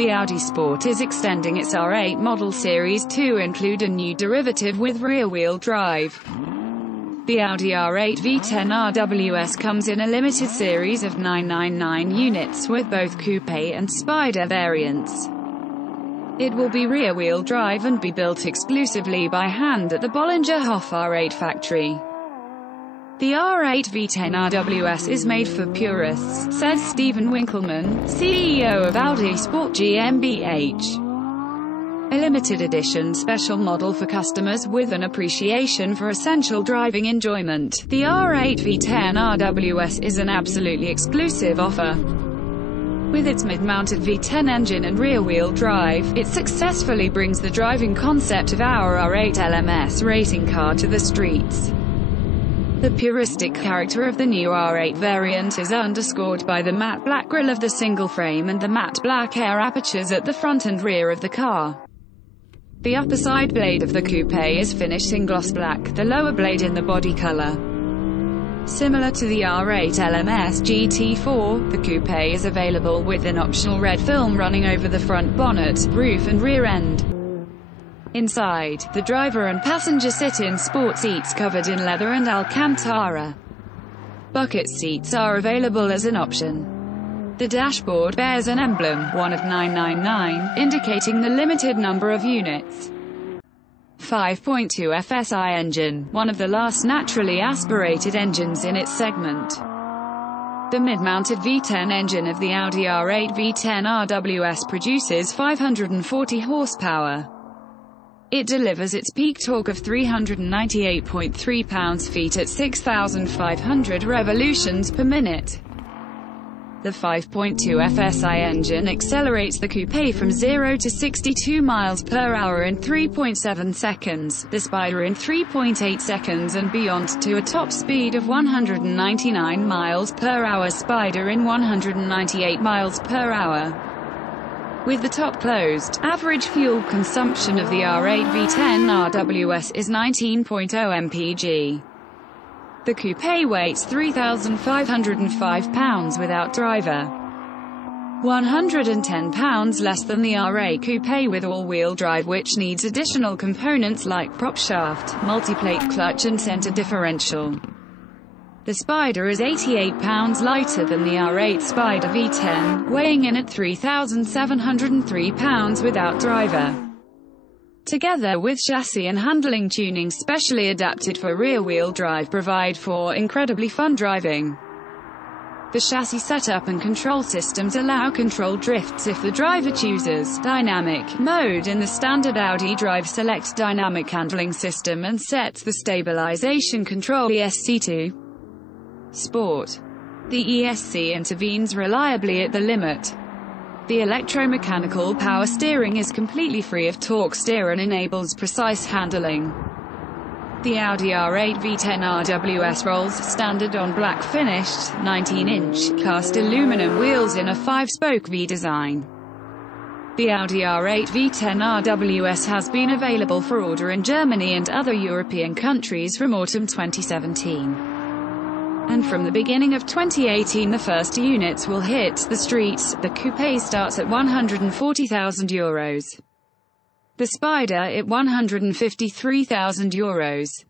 The Audi Sport is extending its R8 model series to include a new derivative with rear-wheel drive. The Audi R8 V10 RWS comes in a limited series of 999 units with both Coupé and Spyder variants. It will be rear-wheel drive and be built exclusively by hand at the Böllinger Höfe R8 factory. The R8 V10 RWS is made for purists, says Stephan Winkelmann, CEO of Audi Sport GmbH. A limited edition special model for customers with an appreciation for essential driving enjoyment. The R8 V10 RWS is an absolutely exclusive offer. With its mid-mounted V10 engine and rear-wheel drive, it successfully brings the driving concept of our R8 LMS racing car to the streets. The puristic character of the new R8 variant is underscored by the matte black grille of the single frame and the matte black air apertures at the front and rear of the car. The upper side blade of the Coupé is finished in gloss black, the lower blade in the body color. Similar to the R8 LMS GT4, the Coupé is available with an optional red film running over the front bonnet, roof and rear end. Inside, the driver and passenger sit in sport seats covered in leather and Alcantara. Bucket seats are available as an option. The dashboard bears an emblem, one of 999, indicating the limited number of units. 5.2 FSI engine, one of the last naturally aspirated engines in its segment. The mid-mounted V10 engine of the Audi R8 V10 RWS produces 540 horsepower. It delivers its peak torque of 398.3 pounds-feet at 6,500 revolutions per minute. The 5.2 FSI engine accelerates the Coupé from 0 to 62 miles per hour in 3.7 seconds, the Spyder in 3.8 seconds and beyond, to a top speed of 199 miles per hour, Spyder in 198 miles per hour. With the top closed, average fuel consumption of the R8 V10 RWS is 19.0 mpg. The Coupé weighs 3,505 pounds without driver. 110 pounds less than the R8 Coupé with all-wheel drive, which needs additional components like prop shaft, multi-plate clutch and center differential. The Spyder is 88 pounds lighter than the R8 Spyder V10, weighing in at 3,703 pounds without driver. Together with chassis and handling tuning specially adapted for rear-wheel drive, provide for incredibly fun driving. The chassis setup and control systems allow controlled drifts if the driver chooses dynamic mode in the standard Audi drive. Select dynamic handling system and sets the stabilization control ESC to Sport. The ESC intervenes reliably at the limit. The electromechanical power steering is completely free of torque steer and enables precise handling. The Audi R8 V10 RWS rolls standard on black finished, 19-inch, cast aluminum wheels in a 5-spoke V design. The Audi R8 V10 RWS has been available for order in Germany and other European countries from autumn 2017. And from the beginning of 2018 the first units will hit the streets. The Coupé starts at €140,000. The Spyder at €153,000.